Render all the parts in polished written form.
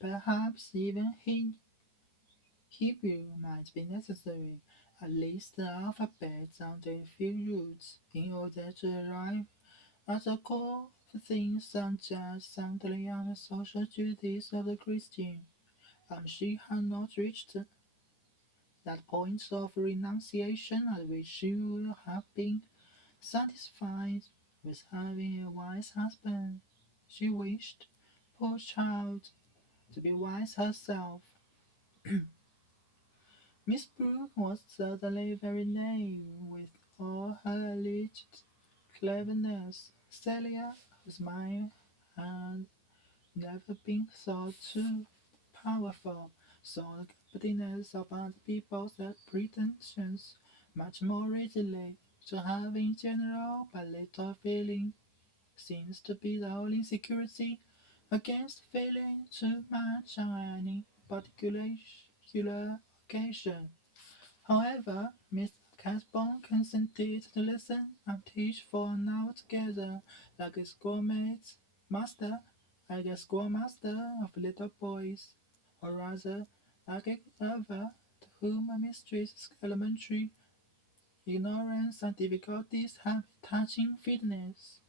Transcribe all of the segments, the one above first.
Perhaps even Hebrew might be necessary, at least the alphabet and a few roots, in order to arrive at the core of things such as sanctity and the social duties of the Christian. And she had not reached that point of renunciation at which she would have been satisfied with having a wise husband. She wished, poor child, to be wise herself. Miss Brooke was certainly very naive with all her alleged cleverness. Celia, whose mind had never been thought too powerful, saw the competence of other people's pretensions much more readily. To have in general but little feeling seems to be the only security against feeling too much on any particular occasion. However, Miss Casbon consented to listen and teach for an hour together, like a like a schoolmaster of little boys, or rather, like a lover to whom a mistress' elementary ignorance and difficulties have a touching fitness.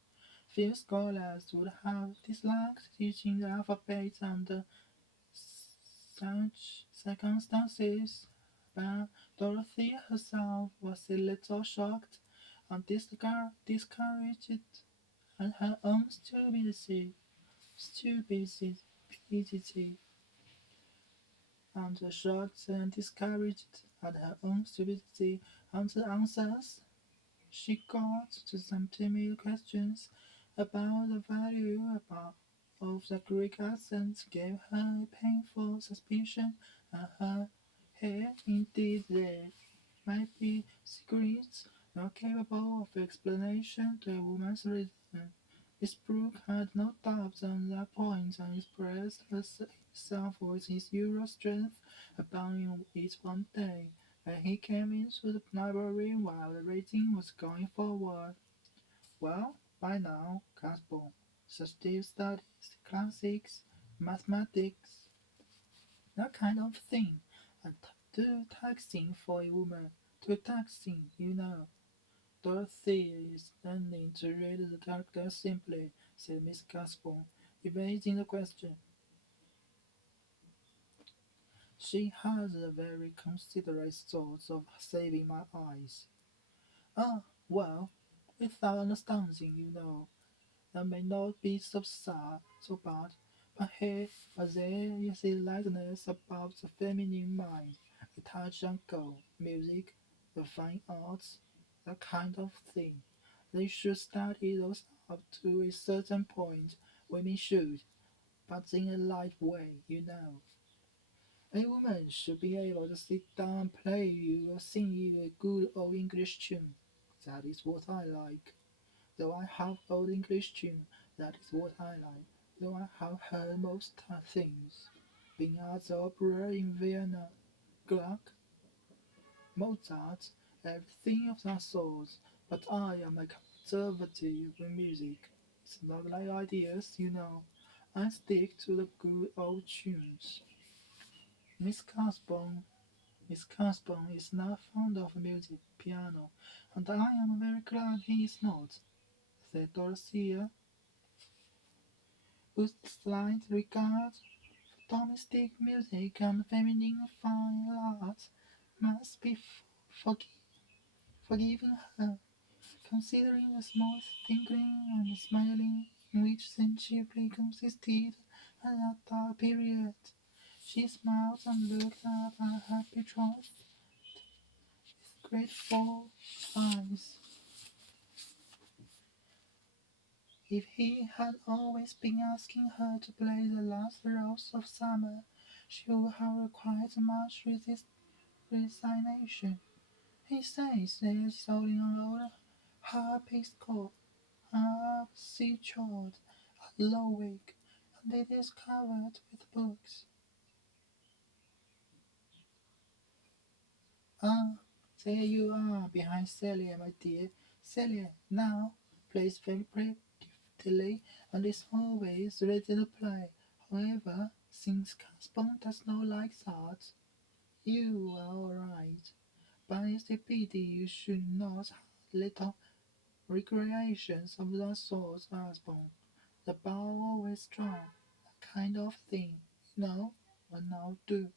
Few scholars would have disliked teaching the alphabet under such circumstances, but Dorothy herself was a little shocked and discouraged at her own stupidity, and shocked and discouraged at her own stupidity and the answers she got to some timid questions about the of the Greek accent gave her a painful suspicion that her hair, indeed there might be secrets not capable of explanation to a woman's reason. Miss Brooke had no doubts on that point and expressed himself with his usual strength about it one day, when he came into the library while the reading was going forward. Well, by now, Casper, suggestive studies, classics, mathematics, that kind of thing, and too taxing for a woman. Too taxing, you know. Dorothy is learning to read the character simply, said Miss Casper, evading the question. She has a very considerate thought of saving my eyes. Ah, well, without understanding, you know. That may not be so bad, but there is a lightness about the feminine mind, a touch on go, music, the fine arts, that kind of thing. They should study those up to a certain point, women should, but in a light way, you know. A woman should be able to sit down and play you or sing you a good old English tune. That is what I like. Though I have old English tune, that is what I like. Though I have heard most things, being at the opera in Vienna, Gluck, Mozart, everything of that sort. But I am a conservative in music. It's not like ideas, you know. I stick to the good old tunes. Miss Casbon, Miss Casbon is not fond of music, piano, and I am very glad he is not, said Dorothea, whose slight regard for domestic music and feminine fine art must be forgiven her, considering the small tinkling and smiling in which they chiefly consisted at that period. She smiled and looked up at her betrothed with grateful eyes. If he had always been asking her to play the last rose of summer, she would have required much resignation. He says there is only an old harpsichord at Lowick, and it is covered with books. Ah, there you are behind Celia, my dear. Celia now plays very prettily and is always ready to play. However, Since husband does not like that, you are alright. But it's a pity you should not have little recreations of that sort, husband. The bow always strong, that kind of thing, you know, and now do.